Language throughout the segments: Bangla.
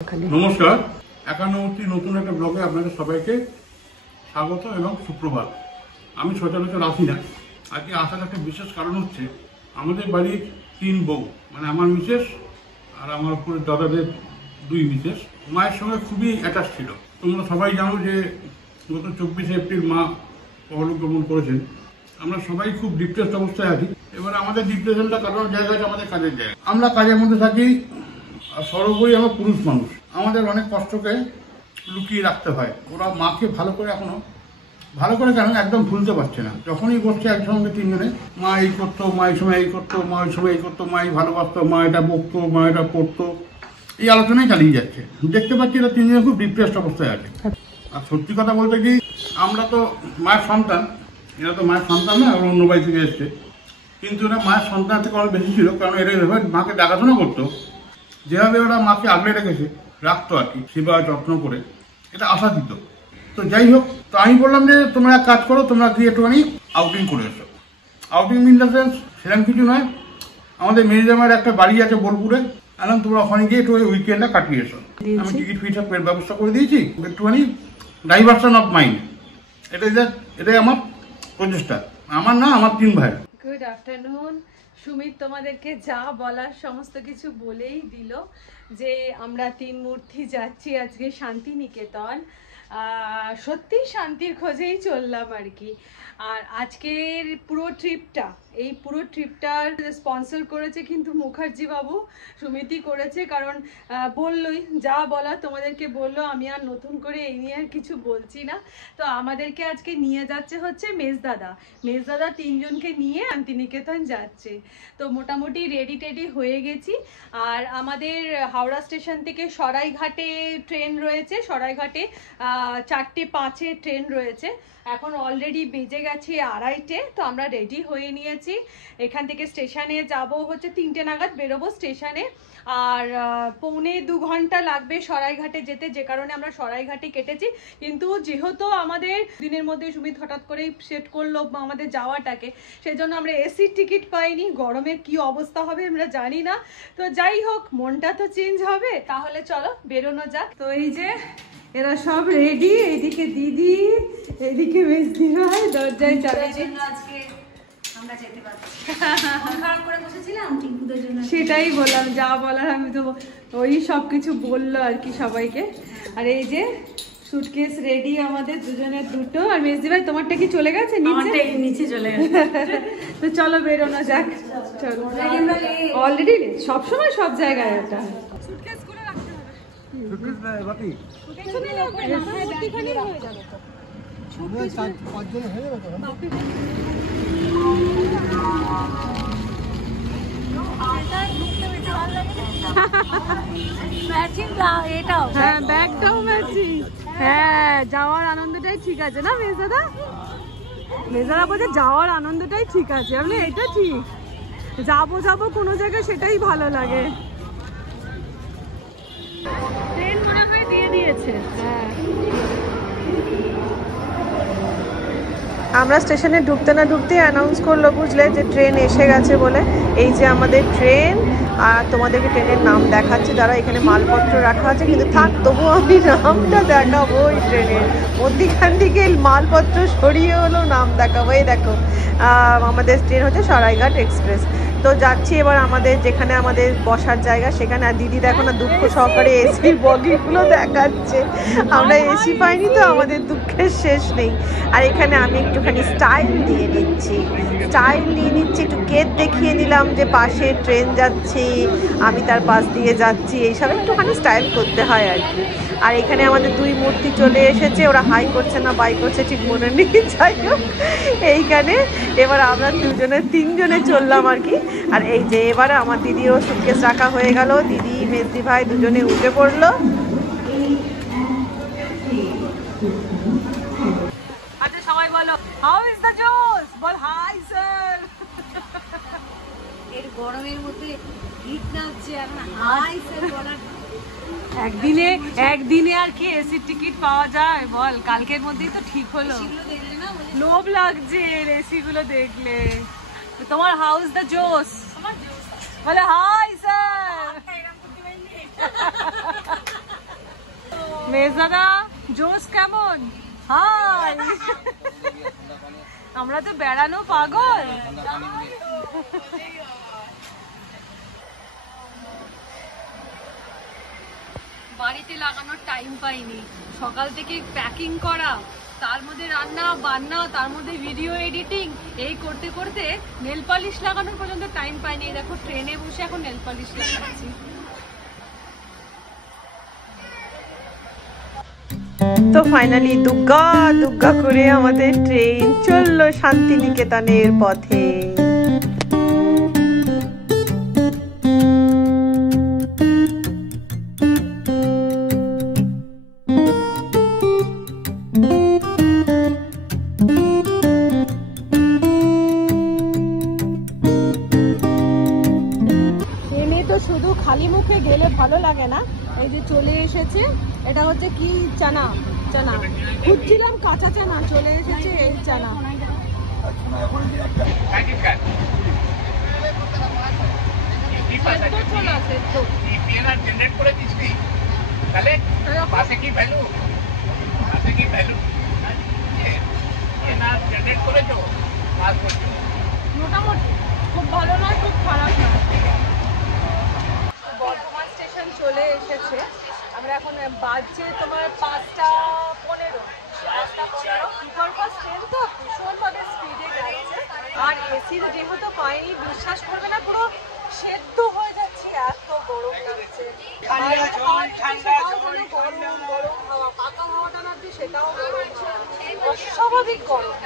নমস্কার, একান্নবর্তী নতুন একটা ব্লগে আপনাদের সবাইকে স্বাগত এবং সুপ্রভাত। আমি সচরাচর আসি না, আজকে আসার একটা বিশেষ কারণ হচ্ছে আমাদের বাড়ির 3 বউ, মানে আমার মিসেস আর আমার উপরে দাদাদের 2 মিসেস মায়ের সঙ্গে খুবই অ্যাটাচ ছিল। তোমরা সবাই জানো যে গত 24 এপ্রিল মা পরলোক গমন করেছেন। আমরা সবাই খুব ডিপ্রেসড অবস্থায় আছি। এবার আমাদের ডিপ্রেশনটা কারণ জায়গা আছে আমাদের কাজের জায়গা। আমরা কাজের মধ্যে থাকি, আর সর্বোপরি আমরা পুরুষ মানুষ, আমাদের অনেক কষ্টকে লুকিয়ে রাখতে হয়। ওরা মাকে ভালো করে এখনো ভালো করে কেন একদম ভুলতে পারছে না। যখনই বসছে একসঙ্গে 3 জনে, মা এই করতো, মা এই সময় এই করতো, মা ওই সময় এই করতো, মা এই ভালোবাসতো, মা এটা বকতো, মা এটা পড়তো, এই আলোচনাই চালিয়ে যাচ্ছে। দেখতে পাচ্ছি এরা 3 জনে খুব ডিপ্রেসড অবস্থায় আছে। আর সত্যি কথা বলতে কি, আমরা তো মায়ের সন্তান, এরা তো মায়ের সন্তান না, ওরা অন্য বাড়ি থেকে এসছে, কিন্তু এরা মায়ের সন্তান থেকে অনেক বেশি ছিল। কারণ এরা এভাবে মাকে দেখাশোনা করতো, যেভাবে ওরা মাকে আগলে রেখেছে, রাখতো আর কি, সেবা যত্ন করে, এটা আশা দিত। তো যাই হোক, তো আমি বললাম যে তোমরা এক কাজ করো, তোমরা গিয়ে একটুখানি আউটিং করে এসো। আউটিং ইন দ্য সেন্স সেরকম কিছু নয়, আমাদের মেরিজামার একটা বাড়ি আছে বোলপুরে, এখন তোমরা ওখানে গিয়ে একটু উইকেন্ডটা কাটিয়ে এসো। আমি টিকিট ফিটার ব্যবস্থা করে দিয়েছি, একটুখানি ডাইভার্সন অফ মাইন্ড, এটাই আমার প্রচেষ্টা। আমার না, আমার 3 ভাই। Good afternoon. সুমিত তোমাদেরকে যা বলার সমস্ত কিছু বলেই দিল, যে আমরা 3 মূর্তি যাচ্ছি আজকে শান্তিনিকেতন। সত্যি শান্তির খোঁজেই চললাম আর কি। আর আজকের পুরো ট্রিপটার স্পন্সর করেছে কিন্তু মুখার্জি বাবু, সুমিতই করেছে। কারণ বললই, যা বলা তোমাদেরকে বললো, আমি আর নতুন করে এই নিয়ে আর কিছু বলছি না। তো আমাদেরকে আজকে নিয়ে যাচ্ছে হচ্ছে মেজদাদা 3 জনকে নিয়ে শান্তিনিকেতন যাচ্ছে। তো মোটামুটি রেডি হয়ে গেছি। আর আমাদের হাওড়া স্টেশন থেকে সরাইঘাটে ট্রেন রয়েছে, সরাইঘাটে 4:05 ট্রেন রয়েছে। এখন অলরেডি বেজে গেছে 2:30। তো আমরা রেডি হয়ে নিয়েছি। এখান থেকে স্টেশনে যাব হচ্ছে 3টে নাগাদ বেরোবো স্টেশনে। আর 1.25 ঘন্টা লাগবে সরাইঘাটে যেতে, যে কারণে আমরা সরাইঘাটে কেটেছি। কিন্তু যেহেতু আমাদের দিনের মধ্যে সুমিত হঠাৎ করেই সেট করলো আমাদের যাওয়াটাকে, সেজন্য আমরা এসির টিকিট পাইনি। গরমের কি অবস্থা হবে আমরা জানি না। তো যাই হোক, মনটা তো চেঞ্জ হবে। তাহলে চলো বেরোনো যাক। তো এই যে এরা সব রেডি, এইদিকে দিদি, এইদিকে মেজদি ভাই, দরজায় চাবি সেটাই বললাম, যা বলার আমি তো ওই সব কিছু বললো আর কি সবাইকে। আর এই যে সুটকেস রেডি আমাদের দুজনের দুটো। আর মেজদি ভাই তোমারটা কি চলে গেছে নিচে চলে গেছে? তো চলো বেরোনো যাক। চলো, অলরেডি সবসময় সব জায়গায় ওটা সুটকেস গুলো রাখতে হবে। হ্যাঁ, ব্যাগটাও ম্যাচিং। হ্যাঁ, যাওয়ার আনন্দটাই ঠিক আছে না মেজদাদা? মেজদাদা বলছে যাওয়ার আনন্দটাই ঠিক আছে। আমি এটা ঠিক, যাবো কোনো জায়গায় সেটাই ভালো লাগে। ট্রেন মনে হয় দিয়ে দিয়েছে। হ্যাঁ, আমরা স্টেশনে ঢুকতে না ঢুকতে অ্যানাউন্স করলো, বুঝলে, যে ট্রেন এসে গেছে বলে। এই যে আমাদের ট্রেন, আর তোমাদেরকে ট্রেনের নাম দেখাচ্ছে। যারা এখানে মালপত্র রাখা আছে, কিন্তু থাক, তবুও আমি নামটা দেখাবো। ওই ট্রেনের মধ্যিখান থেকে মালপত্র সরিয়ে হলো নাম দেখাবো। এই দেখো, আমাদের ট্রেন হচ্ছে সরাইঘাট এক্সপ্রেস। তো যাচ্ছি এবার আমাদের যেখানে আমাদের বসার জায়গা সেখানে। আর দিদি দেখো না, দুঃখ সহকারে এসির বগিগুলো দেখাচ্ছে। আমরা এসি পাইনি, তো আমাদের দুঃখের শেষ নেই। আর এখানে আমি একটুখানি স্টাইল নিয়ে নিচ্ছি, একটু গেট দেখিয়ে নিলাম যে পাশে ট্রেন যাচ্ছে, আমি তার পাশ দিয়ে যাচ্ছি, এইসব একটুখানি স্টাইল করতে হয় আর কি। আর এখানে আমাদের 2 মূর্তি চলে এসেছে। ওরা হাই করছে না বাই করছে ঠিক মনে নেই, যাই হোক এইখানে এবার আমরা 3 জনে চললাম আর কি। আর এই যে এবারে আমার দিদিও সুটকেস রাখা হয়ে গেল, দিদি মেজদি ভাই দুজনে উঠে পড়লো। আচ্ছা সবাই বলো, হাউ ইজ দ্য জোস? বল হাই স্যার। এর গরমের মধ্যে হিট না হচ্ছে, এখন হাই স্যার বলার একদিনে আর কি এসির টিকিট পাওয়া যায় বল? কালকের মধ্যেই তো ঠিক হলো। লোভ লাগছে এসি গুলো দেখলে। তোমার হাউস দ্য জোস, আমার জোস বলে হাই স্যার। বেশ দাদা জোশ কেমন? হাই আমরা তো বেড়ানো পাগল। বাড়িতে লাগানোর টাইম পাইনি, সকাল থেকে প্যাকিং করা, তার মধ্যে রান্না বান্না, তার মধ্যে ভিডিও এডিটিং, এই করতে করতে নেল পালিশ লাগানোর পর্যন্ত টাইম পাইনি। দেখো ট্রেনে বসে এখন নেল পালিশ লাগাচ্ছি। তো ফাইনালি দুগ্গা দুগ্গা করে আমাদের ট্রেন চললো শান্তিনিকেতনের পথে। ট্রেনে তো শুধু খালি মুখে গেলে ভালো লাগে না। এই যে চলে এসেছে, এটা হচ্ছে কি চানা, চানা খুঁজছিলাম, কাঁচা চানা চলে এসেছে, এই চানা। মোটামুটি খুব ভালো নয়, খুব খারাপ নয়। বর্ধমান স্টেশন চলে এসেছে। আমরা এখন বাজছে তোমার 5:15। সুপারফাস্ট ট্রেন তো ভীষণভাবে স্পিডে যাচ্ছে, আর এসি যেহেতু পাইনি, বিশ্বাস করবে না পুরো সেদ্ধ হয়ে যাচ্ছে, এত গরম লাগছে। গরম গরম হাওয়া, পাকা হাওয়াটা নাড়ছে সেটাও গরম, অস্বাভাবিক গরম।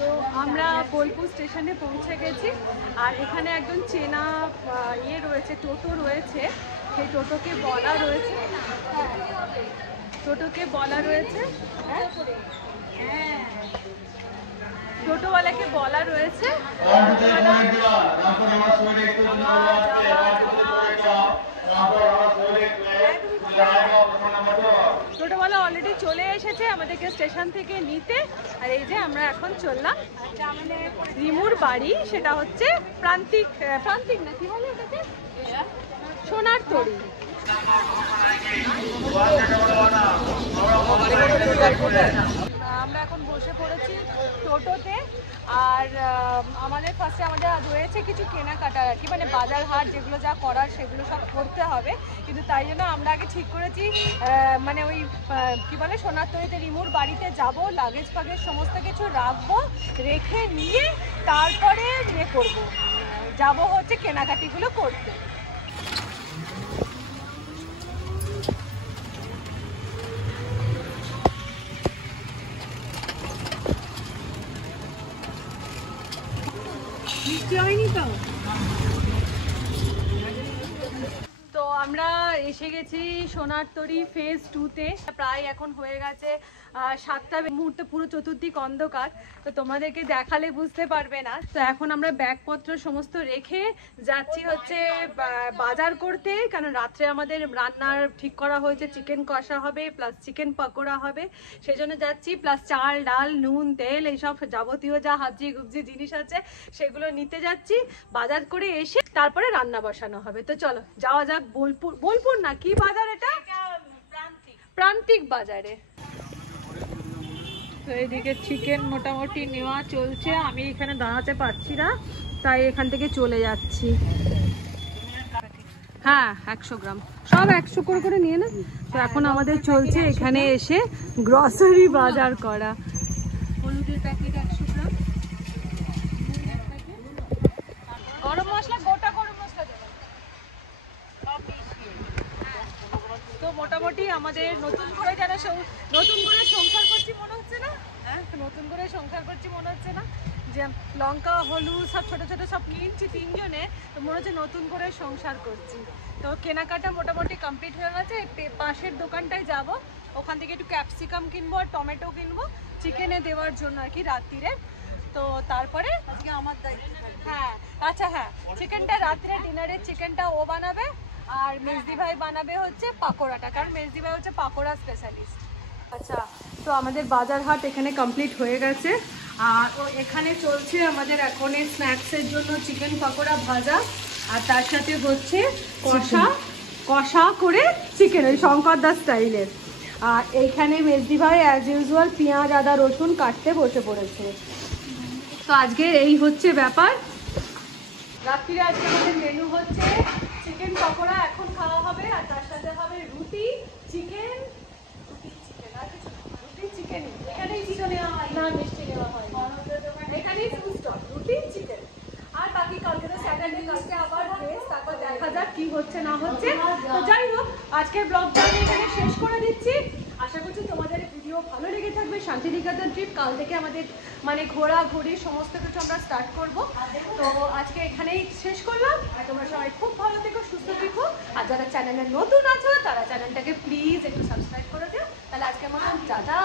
তো আমরা বোলপুর স্টেশনে পৌঁছে গেছি, আর এখানে একজন চেনা ইয়ে রয়েছে, টোটো রয়েছে। সেই টোটোকে বলা রয়েছে, টোটোওয়ালাকে বলা রয়েছে। টোটোওয়ালা অলরেডি চলে এসেছে আমাদেরকে স্টেশন থেকে নিতে। আর এই যে আমরা এখন চললাম রিমুর বাড়ি, সেটা হচ্ছে প্রান্তিক না কি বলে ওটাকে, সোনারতরী। আমরা এখন বসে পড়েছি টোটোতে, আর আমাদের ফার্স্টে আমাদের রয়েছে কিছু কেনাকাটা আর কি, মানে বাজার হাট যেগুলো যা করার সেগুলো সব করতে হবে। কিন্তু তাই জন্য আমরা আগে ঠিক করেছি মানে ওই কি বলে সোনারতরীতে রিমুর বাড়িতে যাব, লাগেজ ফাগেজ সমস্ত কিছু রাখবো, রেখে নিয়ে তারপরে ইয়ে করবো, যাবো হচ্ছে কেনাকাটিগুলো করতে। তো আমরা এসে গেছি সোনারতরী ফেজ 2-তে। প্রায় এখন হয়ে গেছে 7টা, মুহূর্তে পুরো চতুর্দিক অন্ধকার, তো তোমাদেরকে দেখালে বুঝতে পারবে না। তো এখন আমরা ব্যাগপত্র সমস্ত রেখে যাচ্ছি হচ্ছে বাজার করতে, কারণ রাত্রে আমাদের রান্নার ঠিক করা হয়েছে, চিকেন কষা হবে প্লাস চিকেন পকোড়া হবে, সেই জন্য যাচ্ছি। প্লাস চাল ডাল নুন তেল এইসব যাবতীয় যা হাবজি গুবজি জিনিস আছে সেগুলো নিতে যাচ্ছি। বাজার করে এসে তারপরে রান্না বসানো হবে। তো চলো যাওয়া যাক বোলপুর না কি বাজার এটা, প্রান্তিক বাজারে। তো এদিকে চিকেন মোটামুটি নেওয়া চলছে, আমি এখানে দাঁড়াতে পারছি না, তাই এখান থেকে চলে যাচ্ছি। হ্যাঁ 100 গ্রাম, সব 100 করে নিয়ে না। তো এখন আমাদের চলছে এখানে এসে গ্রসারি বাজার করা। হলুদের প্যাকেট 100 গ্রাম, গরম মশলা, গোটা গরম মশলা দেবেন। তো মোটামুটি আমাদের নতুন করে যারা নতুন করে সংসার করছি মনে হচ্ছে না, হ্যাঁ নতুন করে সংসার করছি মনে হচ্ছে না, যে লঙ্কা হলুদ সব ছোট ছোট সব কিনছি তিনজনে, তো মনে হচ্ছে নতুন করে সংসার করছি। তো কেনাকাটা মোটামুটি কমপ্লিট হয়ে গেছে। পাশের দোকানটায় যাব, ওখান থেকে একটু ক্যাপসিকাম কিনবো আর টমেটো কিনবো চিকেনে দেওয়ার জন্য আর কি রাত্রিরে। তো তারপরে আজকে আমার দায়িত্ব থাকবে। হ্যাঁ আচ্ছা হ্যাঁ, চিকেনটা রাত্রে ডিনারের চিকেনটা ও বানাবে, আর মেজদি ভাই বানাবে হচ্ছে পাকোড়াটা, কারণ মেজদি ভাই হচ্ছে পাকোড়া স্পেশালিস্ট। আচ্ছা, তো আমাদের বাজার হাট এখানে কমপ্লিট হয়ে গেছে, আর ও এখানে চলছে আমাদের এখন স্ন্যাক্সের জন্য চিকেন পাকোড়া ভাজা, আর তার সাথে হচ্ছে কষা কষা করে চিকেন, ওই শঙ্করদা স্টাইলের। আর এইখানে মেজদি ভাই অ্যাজ ইউজুয়াল পেঁয়াজ আদা রসুন কাটতে বসে পড়েছে। তো আজকে এই হচ্ছে ব্যাপার। রাত্রিরে আজকে আমাদের মেনু হচ্ছে চিকেন পকোড়া এখন খাওয়া হবে, আর তার সাথে হবে রুটি চিকেন, রুটি চিকেন এখানেই চিকেন নেওয়া হয় না, মিষ্টি নেওয়া হয় এখানেই ফুল স্টপ, রুটি চিকেন। আর বাকি কালকে তো স্যাটারডে, কালকে আবার রেস্ট, তারপর দেখা যাক কি হচ্ছে না হচ্ছে। তো যাই হোক, আজকের ব্লগটা আমি এখানে শেষ করে দিচ্ছি। আশা করছি তোমাদের ভিডিও ভালো লেগে থাকবে। শান্তিনিকেতন ট্রিপ কাল থেকে আমাদের মানে ঘোরাঘুরি সমস্ত কিছু আমরা স্টার্ট করব। তো আজকে এখানেই শেষ করলাম, আর তোমরা সবাই খুব ভালো থেকো, সুস্থ থেকো। আর যারা চ্যানেলে নতুন আছো তারা চ্যানেলটাকে প্লিজ একটু সাবস্ক্রাইব করে দিও। তাহলে আজকের মতন টাটা।